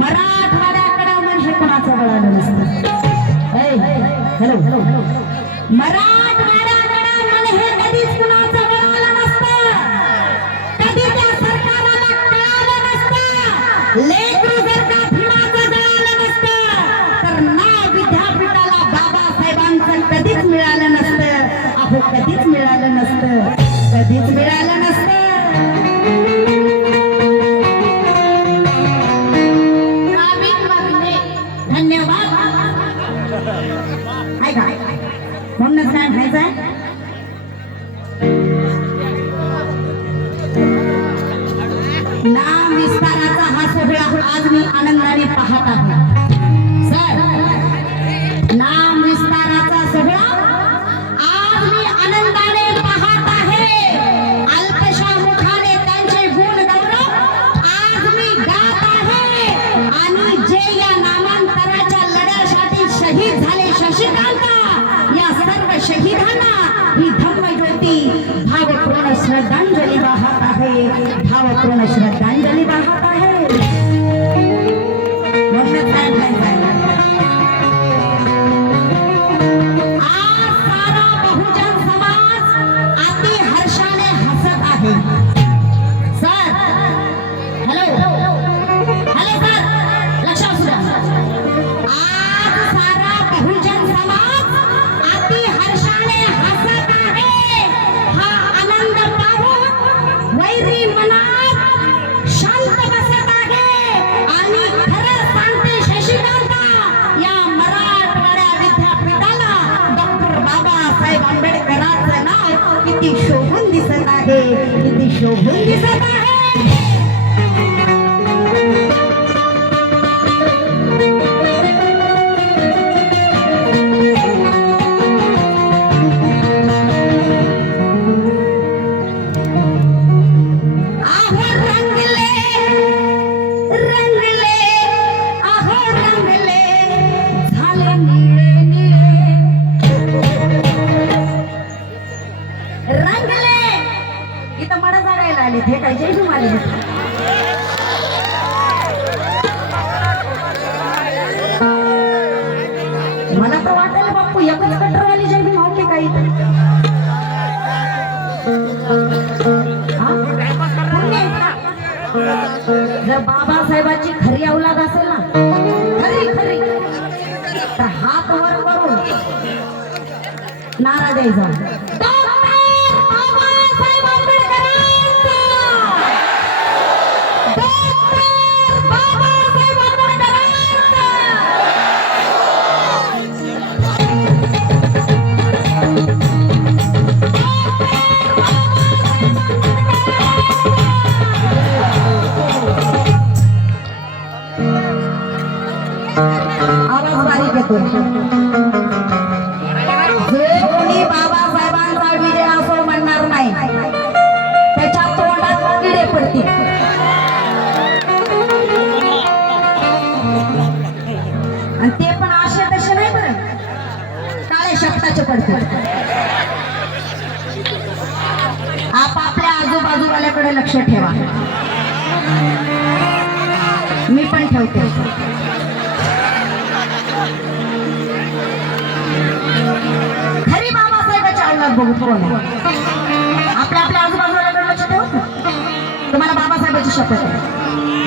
मराठवाड्याकडं म्हणजे कोणाचं बळाल नसतं? हॅलो हॅलो मरा किती शोभून दिसत आहे. किती शोभून दिसत जर बाबासाहेबांची खरी औलाद असेल ना खरी खरी तर हात वर करून नारा द्यायचा जे कोणी बाबासाहेबांचा विजय असो म्हणणार नाही त्याच्या तोंडात किडे पडतील. ते पण असे तसे नाही बरं. काळ्या शब्दाचे आपापल्या आजूबाजूवाल्याकडे लक्ष ठेवा. मी पण ठेवते. खरी बाबासाहेबाच्या अंगणात बघू पूर्ण आपल्या आपल्या आजूबाजूला लक्ष तुम्हाला बाबासाहेबाची शपथ आहे.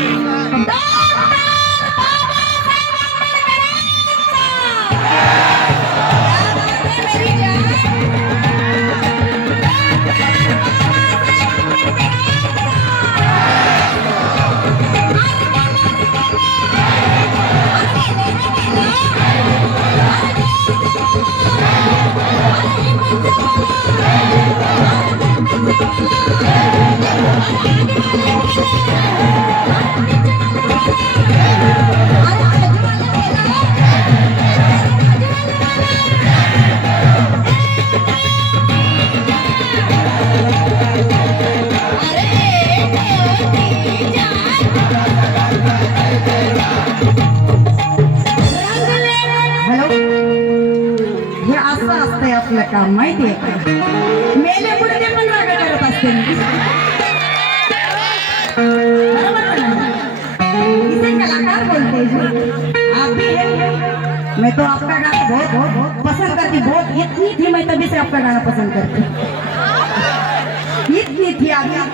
माहितीये मेले पुढे ते पण मैं तो आपका गाना बहुत बहुत पसंद करती. बहुत इतनी थी मैं तभी से आपका गाना पसंद करती. इतनी थी अभी हो,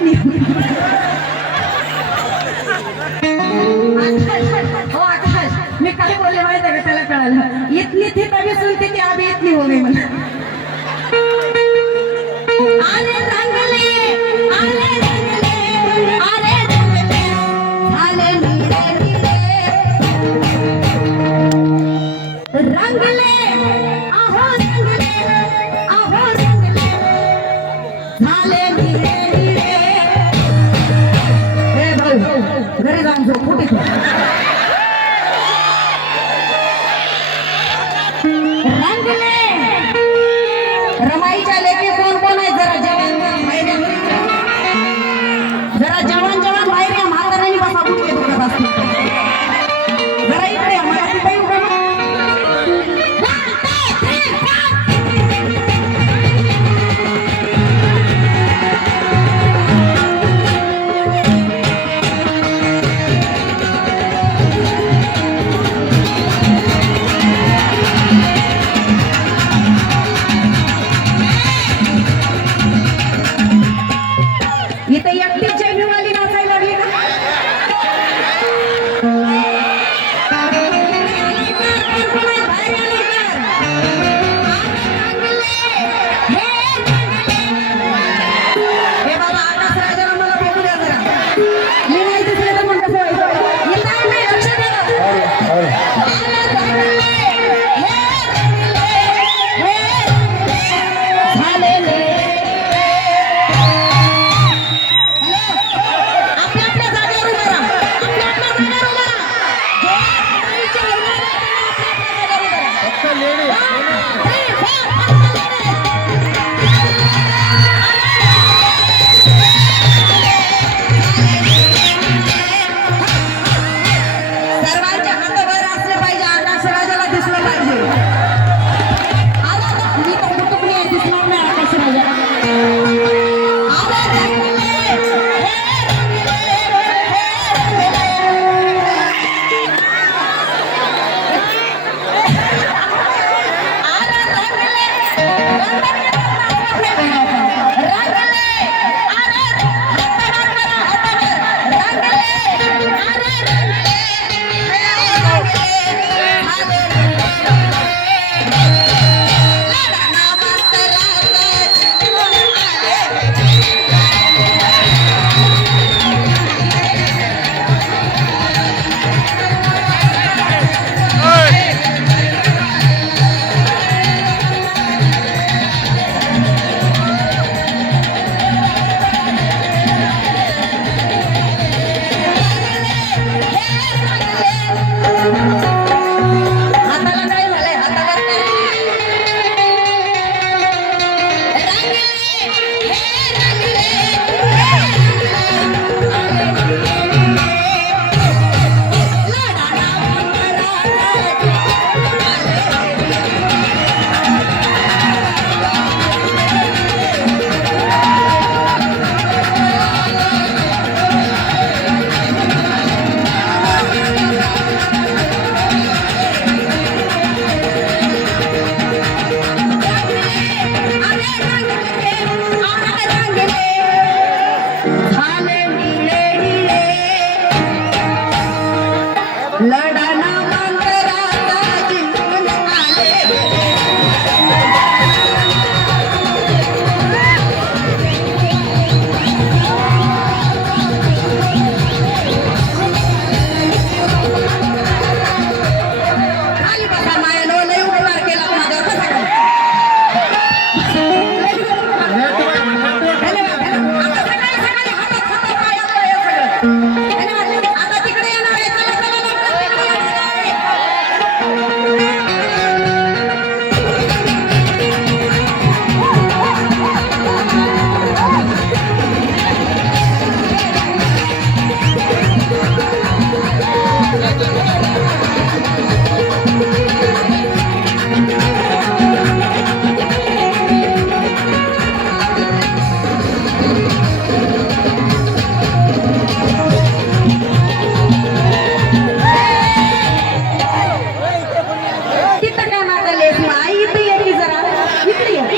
इतनी थी. तभी सुनते ती आम्ही इतनी हो गई मला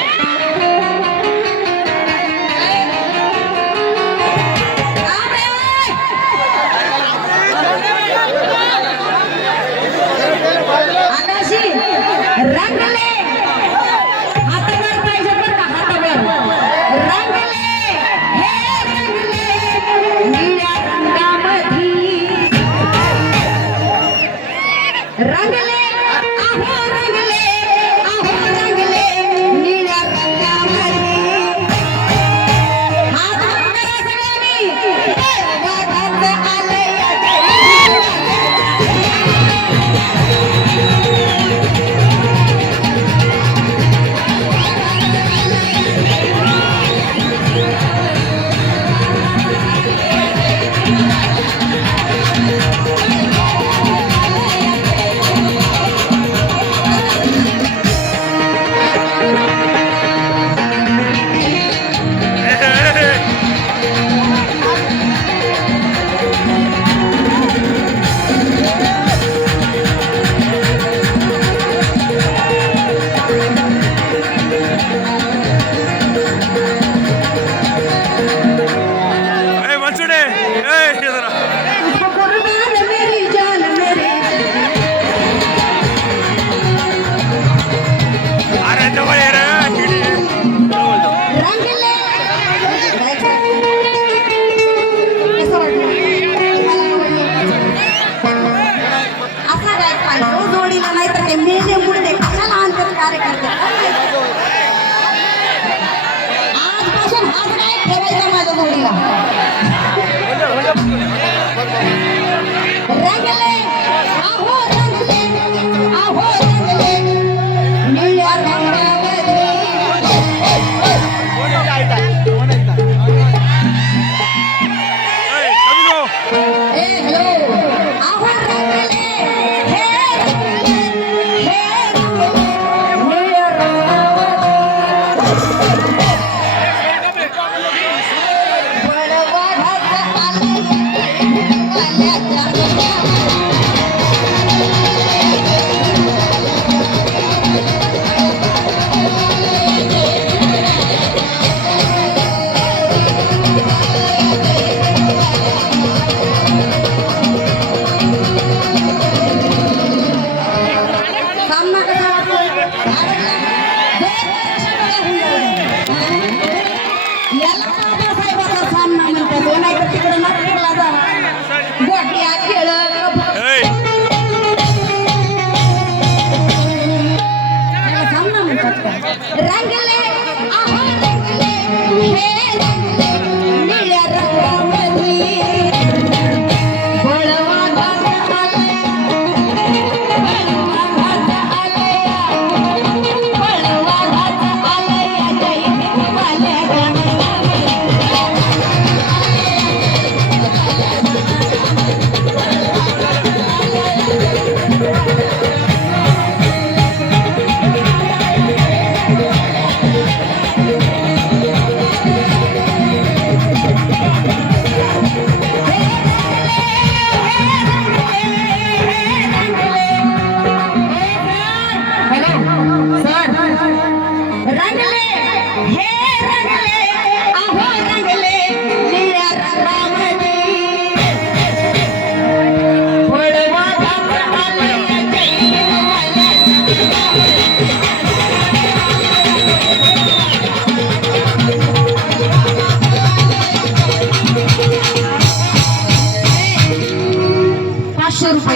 Yeah! ¡Rángale!